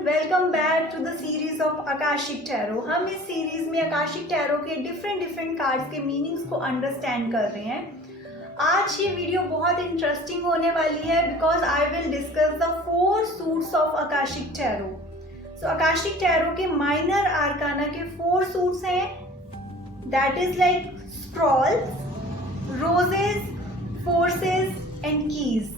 Welcome back to the series of Akashic tarot. हम इस series में आकाशिक टैरो के डिफरेंट कार्ड्स के मीनिंग्स को अंडरस्टैंड कर रहे हैं। आज ये वीडियो बहुत इंटरेस्टिंग होने वाली है because I will discuss the 4 suits of Akashic tarot. So Akashic tarot के माइनर आर्काना के 4 सूट्स हैं, that is like Scrolls, roses, forces and keys.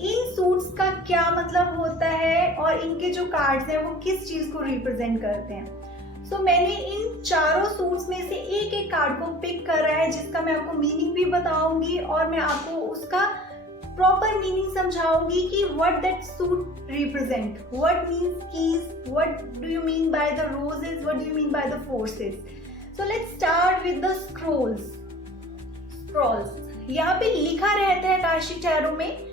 In suits का क्या मतलब होता है और इनके जो कार्ड्स हैं वो किस चीज को रिप्रेजेंट करते हैं। सो मैंने इन चारों सूट्स में से एक एक कार्ड को पिक करा है जिसका मैं आपको मीनिंग भी बताऊंगी और मैं आपको उसका प्रॉपर मीनिंग समझाऊंगी कि what that suit represent, what means keys, what do you mean by the roses, what do you mean by the forces. So let's start with the Scrolls. यहाँ पे लिखा रहता है आकाशिक टैरो में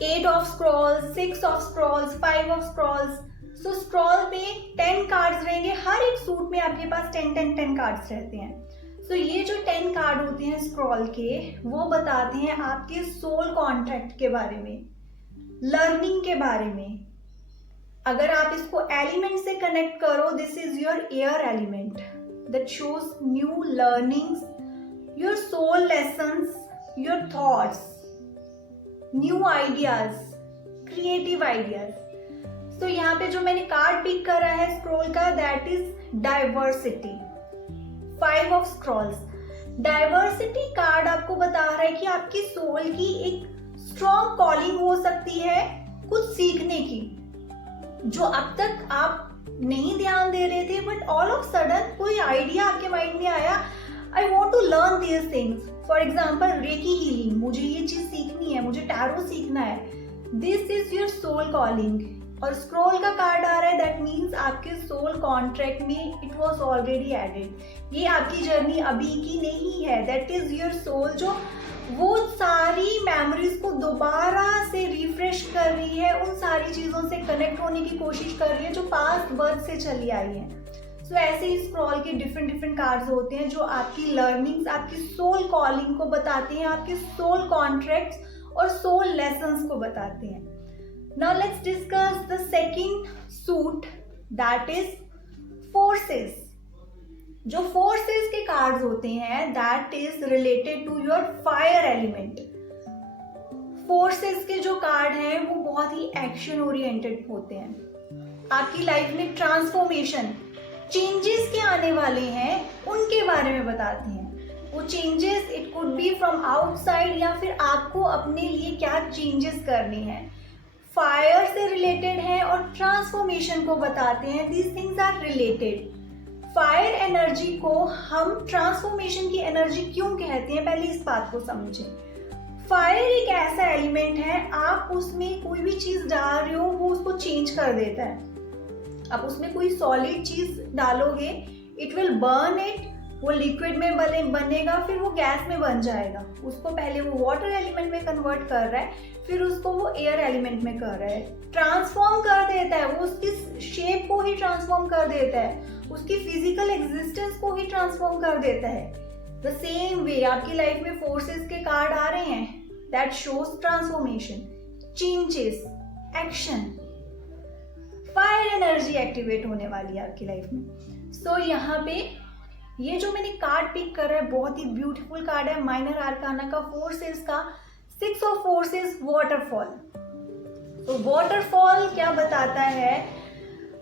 8 of scrolls, 6 of scrolls, 5 of scrolls। So scroll में 10 cards रहेंगे। हर एक suit में आपके पास 10 कार्ड्स रहते हैं। सो ये जो 10 कार्ड होते हैं स्क्रॉल के, वो बताते हैं आपके सोल कॉन्ट्रैक्ट के बारे में, लर्निंग के बारे में। अगर आप इसको एलिमेंट से कनेक्ट करो, this is your air element that shows new learnings, your soul lessons, your thoughts, new ideas, creative ideas. तो यहाँ पे जो मैंने कार्ड पिक करा है स्क्रॉल का, that is diversity. 5 of Scrolls. Diversity card आपको बता रहा है कि आपकी सोल की एक स्ट्रॉन्ग कॉलिंग हो सकती है कुछ सीखने की, जो अब तक आप नहीं ध्यान दे रहे थे, बट ऑल ऑफ सडन कोई आइडिया आपके माइंड में आया, I want to learn these things. For example reiki healing, मुझे ये चीज सीखनी है, मुझे टैरो सीखना है। This is your soul calling. और स्क्रॉल का कार्ड आ रहा है, दैट मीन्स आपके सोल कॉन्ट्रैक्ट में इट वॉज ऑलरेडी एडेड। ये आपकी जर्नी अभी की नहीं है, दैट इज योर सोल जो वो सारी मेमोरीज को दोबारा से रिफ्रेश कर रही है, उन सारी चीजों से कनेक्ट होने की कोशिश कर रही है जो पास्ट बर्थ से चली आई है। सो ऐसे ही स्क्रॉल के डिफरेंट कार्ड्स होते हैं जो आपकी लर्निंग्स, आपकी सोल कॉलिंग को बताते हैं, आपके सोल कॉन्ट्रैक्ट्स और सोल लेसन्स को बताते हैं। Now let's discuss the second suit, that is forces. जो फोर्सेस के कार्ड्स होते हैं that is related to your fire element. Forces के जो कार्ड हैं वो बहुत ही एक्शन ओरिएंटेड होते हैं। आपकी लाइफ में ट्रांसफॉर्मेशन, चेंजेस के आने वाले हैं उनके बारे में बताते हैं। वो changes it could be from outside या फिर आपको अपने लिए क्या चेंजेस करने हैं। फायर से रिलेटेड है और ट्रांसफॉर्मेशन को बताते हैं। These things are related. Fire energy को हम ट्रांसफॉर्मेशन की एनर्जी क्यों कहते हैं, पहले इस बात को समझें। फायर एक ऐसा एलिमेंट है, आप उसमें कोई भी चीज डाल रहे हो वो उसको चेंज कर देता है। आप उसमें कोई सॉलिड चीज डालोगे, इट विल बर्न इट, वो लिक्विड में बनेगा, फिर वो गैस में बन जाएगा। उसको पहले वो वाटर एलिमेंट में कन्वर्ट कर रहा है, फिर उसको वो एयर एलिमेंट में कर रहा है, ट्रांसफॉर्म कर देता है, वो उसकी शेप को ही ट्रांसफॉर्म कर देता है, उसकी फिजिकल एग्जिस्टेंस को ही ट्रांसफॉर्म कर देता है। द सेम वे आपकी लाइफ में फोर्सेस के कार्ड आ रहे हैं, that shows transformation, changes, action. Fire energy activate होने वाली है आपकी लाइफ में। सो यहाँ पे ये जो मैंने कार्ड पिक करा है बहुत ही ब्यूटीफुल कार्ड है, माइनर आर्काना का, फोर्सेस का, 6 ऑफ फोर्सेस, वाटरफॉल। तो वाटरफॉल क्या बताता है,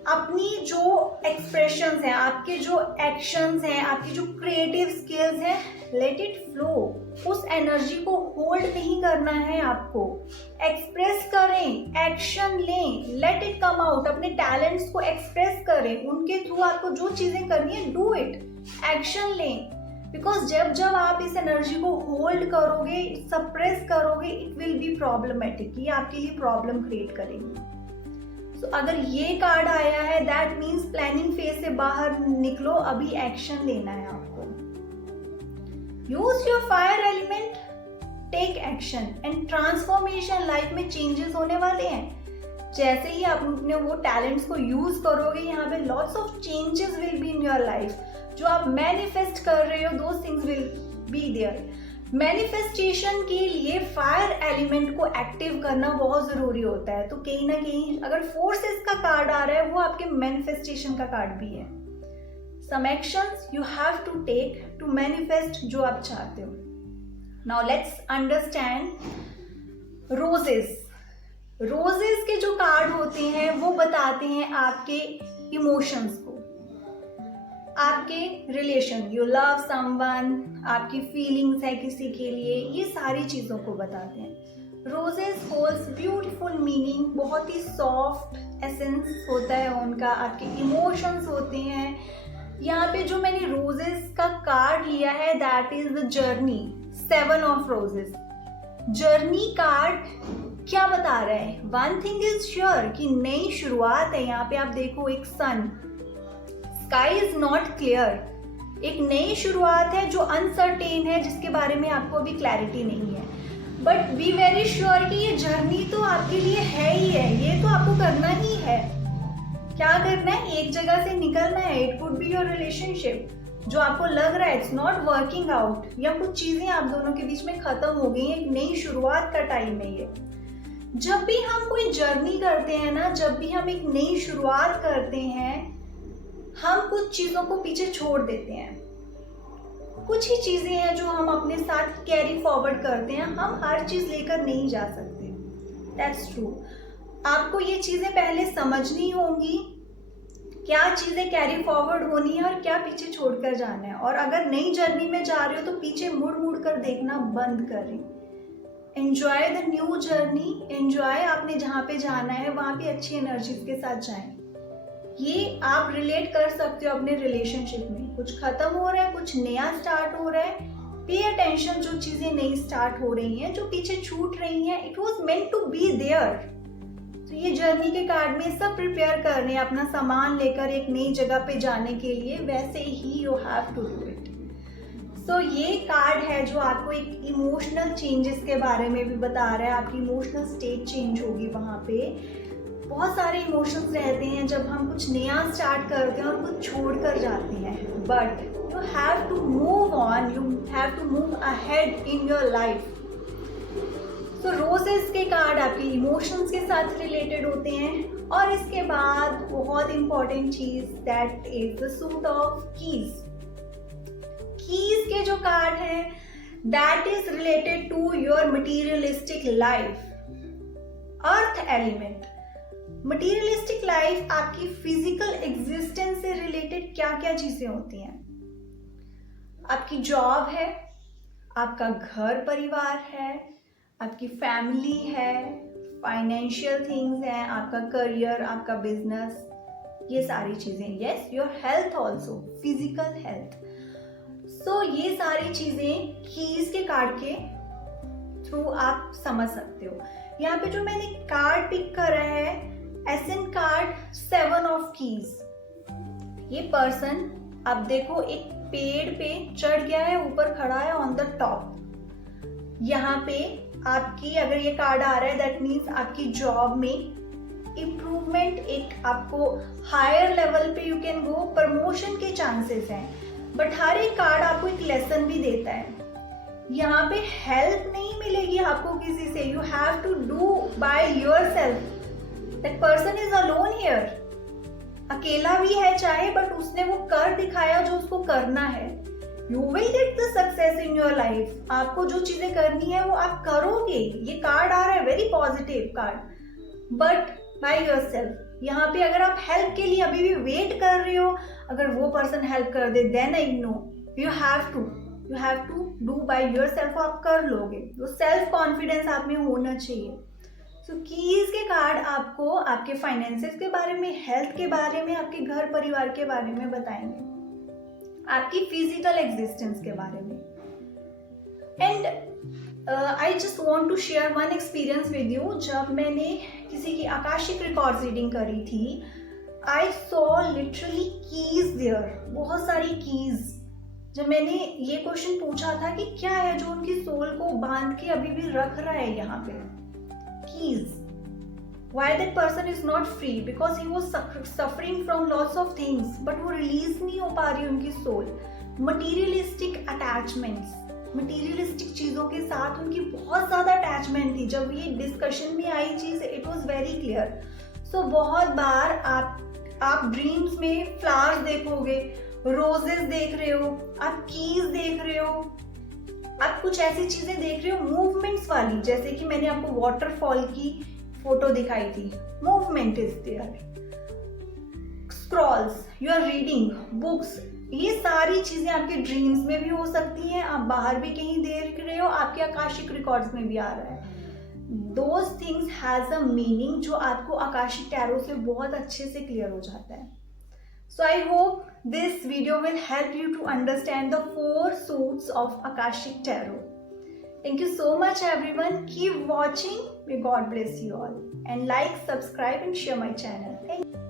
अपनी जो एक्सप्रेशंस हैं, आपके जो एक्शंस हैं, आपकी जो क्रिएटिव स्किल्स हैं, लेट इट फ्लो। उस एनर्जी को होल्ड नहीं करना है, आपको एक्सप्रेस करें, एक्शन लें, लेट इट कम आउट। अपने टैलेंट्स को एक्सप्रेस करें, उनके थ्रू आपको जो चीजें करनी है डू इट, एक्शन लें। बिकॉज जब आप इस एनर्जी को होल्ड करोगे, सप्रेस करोगे, इट विल बी प्रॉब्लमेटिक, ये आपके लिए प्रॉब्लम क्रिएट करेगी। तो अगर ये कार्ड आया है दैट मीन्स प्लानिंग फेज से बाहर निकलो, अभी एक्शन लेना है आपको। Use your fire element, take action and transformation. Life में चेंजेस होने वाले हैं। जैसे ही आप अपने वो टैलेंट्स को यूज करोगे, यहाँ पे lots of changes will be in your life. जो आप मैनिफेस्ट कर रहे हो, those things will be there. Manifestation के लिए फायर एलिमेंट को एक्टिव करना बहुत जरूरी होता है, तो कहीं ना कहीं अगर फोर्सेस का कार्ड आ रहा है वो आपके मैनिफेस्टेशन का कार्ड भी है। Some actions you have to take to manifest जो आप चाहते हो। Now let's understand roses. Roses के जो कार्ड होते हैं वो बताते हैं आपके इमोशंस को, आपके रिलेशन, यू लव समवन, आपकी फीलिंग्स है किसी के लिए, ये सारी चीज़ों को बताते हैं। रोजेस होल्ड्स ब्यूटीफुल मीनिंग, बहुत ही सॉफ्ट एसेंस होता है उनका, आपके इमोशंस होते हैं। यहाँ पे जो मैंने रोजेस का कार्ड लिया है that is the journey, 7 of roses. Journey card क्या बता रहा है? वन थिंग इज श्योर कि नई शुरुआत है। यहाँ पे आप देखो एक सन, स्काई इज नॉट क्लियर, एक नई शुरुआत है जो अनसर्टेन है, जिसके बारे में आपको अभी क्लैरिटी नहीं है, बट बी वेरी श्योर कि ये जर्नी तो आपके लिए है ही है, ये तो आपको करना ही है। क्या करना है? एक जगह से निकलना है। It could be your relationship जो आपको लग रहा है इट्स नॉट वर्किंग आउट, या कुछ चीजें आप दोनों के बीच में खत्म हो गई हैं, एक नई शुरुआत का टाइम है ये। जब भी हम कोई जर्नी करते हैं ना, जब भी हम एक नई शुरुआत करते हैं, हम कुछ चीजों को पीछे छोड़ देते हैं। कुछ ही चीजें हैं जो हम अपने साथ कैरी फॉरवर्ड करते हैं, हम हर चीज लेकर नहीं जा सकते। That's true. आपको ये चीजें पहले समझनी होंगी, क्या चीजें कैरी फॉरवर्ड होनी है और क्या पीछे छोड़कर जाना है। और अगर नई जर्नी में जा रहे हो तो पीछे मुड़ मुड़ कर देखना बंद करें। Enjoy the new journey, enjoy आपने जहाँ पे जाना है वहाँ पे अच्छी एनर्जीज के साथ जाएं। ये आप रिलेट कर सकते हो अपने रिलेशनशिप में, कुछ खत्म हो रहा है, कुछ नया स्टार्ट हो रहा है। पे अटेंशन, जो चीजें नई स्टार्ट हो रही हैं, जो पीछे छूट रही हैं, it was meant to be there. तो ये जर्नी के कार्ड में सब प्रिपेयर करने, अपना सामान लेकर एक नई जगह पे जाने के लिए, वैसे ही you have to do it. So ये कार्ड है जो आपको एक इमोशनल चेंजेस के बारे में भी बता रहा है। आपकी इमोशनल स्टेट चेंज होगी। वहाँ पे बहुत सारे इमोशंस रहते हैं जब हम कुछ नया स्टार्ट करते हैं और कुछ छोड़ कर जाते हैं, but you have to move on, you have to move ahead in your life. तो रोजेस के कार्ड आपके इमोशंस के साथ रिलेटेड होते हैं। और इसके बाद बहुत इंपॉर्टेंट चीज that is the suit of keys. Keys के जो कार्ड हैं that is related to your materialistic life. Earth element, materialistic life, आपकी फिजिकल एग्जिस्टेंस से रिलेटेड क्या क्या चीजें होती हैं? आपकी जॉब है, आपका घर परिवार है, आपकी फैमिली है, फाइनेंशियल थिंग्स हैं, आपका करियर, आपका बिजनेस, ये सारी चीजें। Yes, your health also, physical health. So ये सारी चीजें कीज के कार्ड के थ्रू आप समझ सकते हो। यहाँ पे जो मैंने कार्ड पिक करा है एसेंट कार्ड, 7 ऑफ कीज। ये पर्सन आप देखो एक पेड़ पे चढ़ गया है, ऊपर खड़ा है ऑन द टॉप। यहाँ पे आपकी अगर ये कार्ड आ रहा है दैट मीन्स आपकी जॉब में इम्प्रूवमेंट, एक आपको हायर लेवल पे यू कैन गो, प्रमोशन के चांसेस हैं। बट हर एक कार्ड आपको एक लेसन भी देता है। यहाँ पे हेल्प नहीं मिलेगी आपको किसी से, you have to do by yourself. That person is alone here, अकेला भी है चाहे, बट उसने वो कर दिखाया जो उसको करना है। You will get the success in your life. आपको जो चीजें करनी है वो आप करोगे। ये कार्ड आ रहा है very positive card, but by yourself. यहाँ पे अगर आप हेल्प के लिए अभी भी वेट कर रहे हो, अगर वो पर्सन हेल्प कर दे then I know you have to do by yourself. आप कर लोगे, वो सेल्फ कॉन्फिडेंस आप में होना चाहिए। सो कीज के कार्ड आपको आपके फाइनेंसेस के बारे में, हेल्थ के बारे में, आपके घर परिवार के बारे में बताएंगे, आपकी फिजिकल एग्जिस्टेंस के बारे में। And I just want to share one experience with you. जब मैंने किसी की आकाशिक रिकॉर्ड रीडिंग करी थी, I saw literally keys there, बहुत सारी कीज। जब मैंने ये क्वेश्चन पूछा था कि क्या है जो उनकी सोल को बांध के अभी भी रख रहा है यहाँ पे, keys. Why that person is not free? Because he was suffering from lots of things, but वो रिलीज नहीं हो पा रही उनकी सोल। मटीरियलिस्टिक अटैचमेंट्स, मटीरियलिस्टिक चीज़ों के साथ उनकी बहुत ज़्यादा अटैचमेंट थी। जब ये डिस्कशन में आई चीज़, इट वॉज वेरी क्लियर। सो बहुत बार आप ड्रीम्स में फ्लावर्स देखोगे, रोजेस देख रहे हो, आप कीज देख रहे हो, आप कुछ ऐसी चीजें देख रहे हो मूवमेंट्स वाली, जैसे कि मैंने आपको वाटरफॉल की फोटो दिखाई थी, movement is there. Scrolls, you are reading books, ये सारी चीजें आपके ड्रीम्स में भी हो सकती हैं, आप बाहर भी कहीं देख रहे हो, आपके आकाशिक रिकॉर्ड्स में भी आ रहा है। Those things has a meaning जो आपको आकाशिक टैरो से बहुत अच्छे से क्लियर हो जाता है। So I hope this video will help you to understand the 4 suits of Akashic Tarot. Thank you so much everyone. Keep watching. May God bless you all. And like, subscribe and share my channel. Thank you.